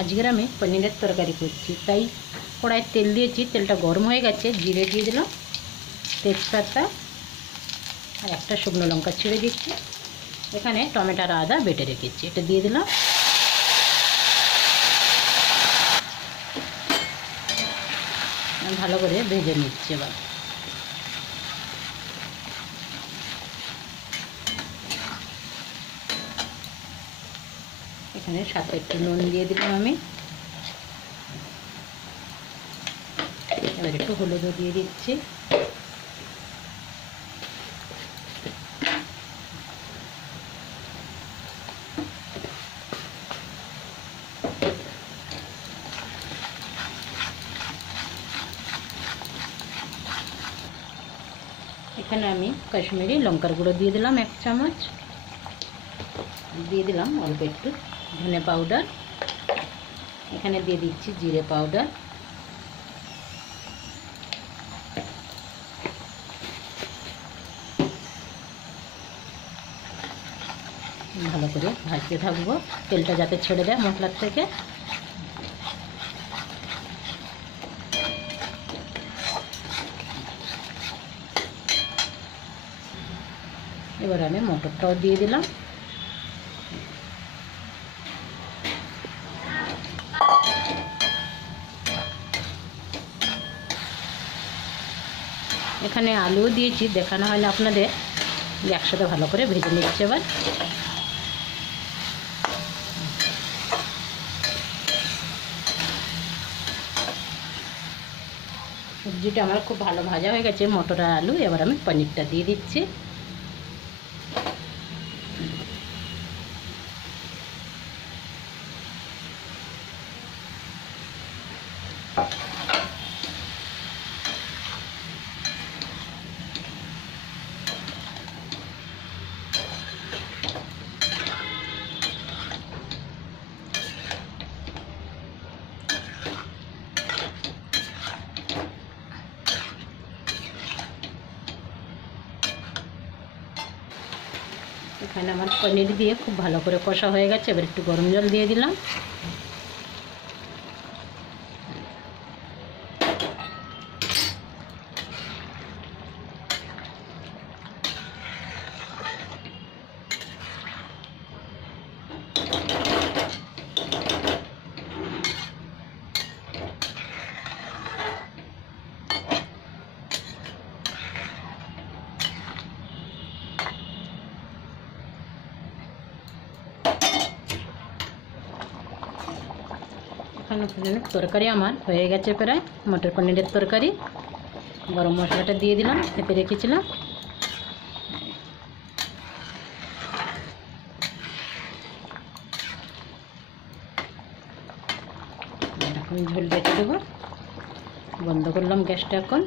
আজকের আমি পনিরের তরকারি করছি, তাই কড়াই তেল দিয়েছি, তেলটা গরম হয়ে গেছে। জিরে দিয়ে দিলাম, তেজপাতা আর একটা শুকনো লঙ্কা ছিঁড়ে দিচ্ছি। এখানে টমেটো আর আদা বেটে রেখেছি, এটা দিয়ে দিলাম। ভালো করে ভেজে নিচ্ছি। এবার এখানে সাথে একটু নুন দিয়ে দিলাম আমি। এবার একটু হলুদও দিয়ে দিচ্ছি। এখানে আমি কাশ্মীরি লঙ্কার গুঁড়ো দিয়ে দিলাম 1 চামচ। দিয়ে দিলাম অল্প একটু ধনে পাউডার। এখানে দিয়ে দিচ্ছি জিরে পাউডার। ভালো করে ভাজতে থাকবো, তেলটা যাতে ছেড়ে দেয় মশলার থেকে। এবার আমি মটরটাও দিয়ে দিলাম। এখানে আলুও দিয়েছি, দেখানো হয় না আপনাদের। একসাথে ভালো করে ভেজে নিচ্ছি। এবার সবজিটা আমার খুব ভালো ভাজা হয়ে গেছে, মটর আর আলু। এবার আমি পনিরটা দিয়ে দিচ্ছি। এখানে আমার পনির দিয়ে খুব ভালো করে কষা হয়ে গেছে। এবার একটু গরম জল দিয়ে দিলাম। এখানে পনিরের তরকারি আমার হয়ে গেছে প্রায়। মটর পনিরের তরকারি। গরম মশলাটা দিয়ে দিলাম, চেপে রেখেছিলাম। এখন ঝোল রেখে দেবো। বন্ধ করলাম গ্যাসটা এখন।